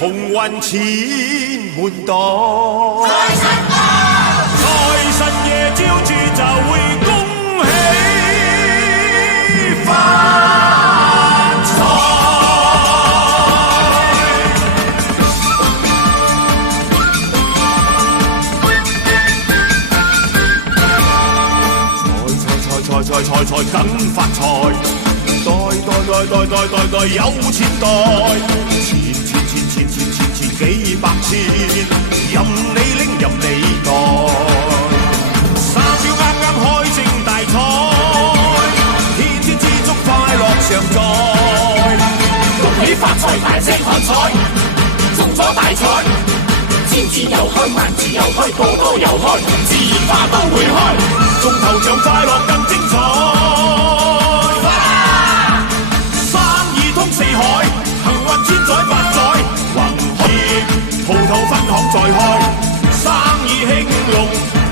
紅運千滿袋。財神到，財神爺照住就會恭喜發財。財更發財，代有錢袋，錢幾百千，任你拎任你袋。3秒啱開正大彩，天之足快樂常在。恭喜發財大聲喝彩，中咗大彩，千字又開萬字又開，個個又開，自然花都會開，中頭獎快樂更精彩。四海，幸運千載百載，宏業鋪頭分行再開，生意興隆，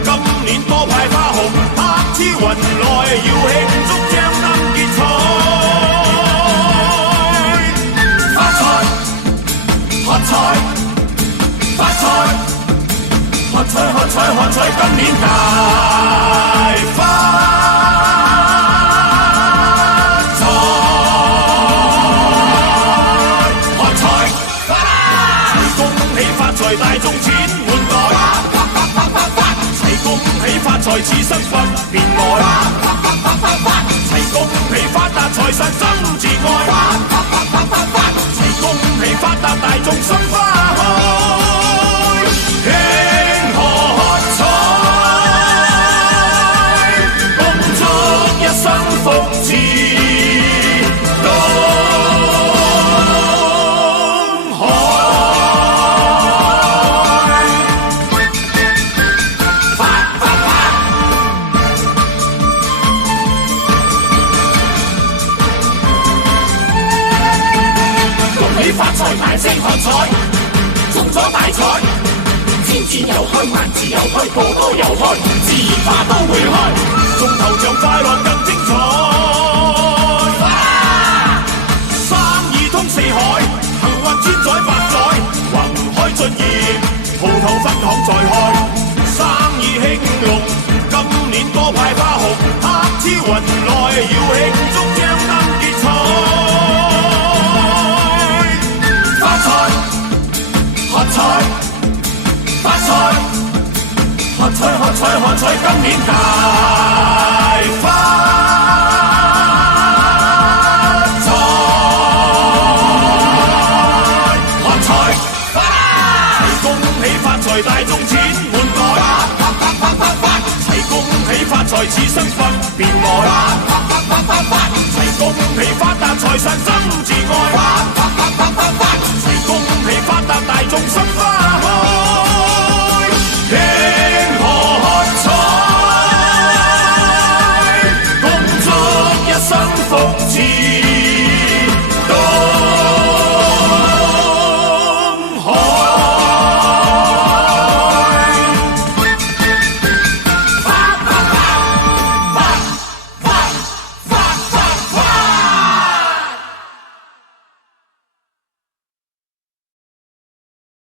今年多派花紅，客似雲來，要慶祝張燈結彩。發財，喝彩，發財，喝彩，今年大發。大眾錢滿袋，齊恭喜發財，此生不變愛，齊恭喜發達，財神生自愛，齊恭喜發達，大眾心花開，慶賀彩，恭祝一生福至。發財大聲喝彩，中咗大彩，千字又開萬字又開，個個又開，自然花都會開，中頭獎快樂更精彩。生意通四海，幸運千載百載，宏開進業，鋪頭分行再開，生意興隆，今年多派花紅，客似雲來，要慶祝張燈結彩。喝彩，發財，喝彩，今年大發財，喝彩，齊恭喜發財，大眾錢滿袋，齊恭喜發財，此生不變愛，齊恭喜發達，財神生自愛。恭喜發達，大眾心花開，慶賀彩，恭祝一生福至。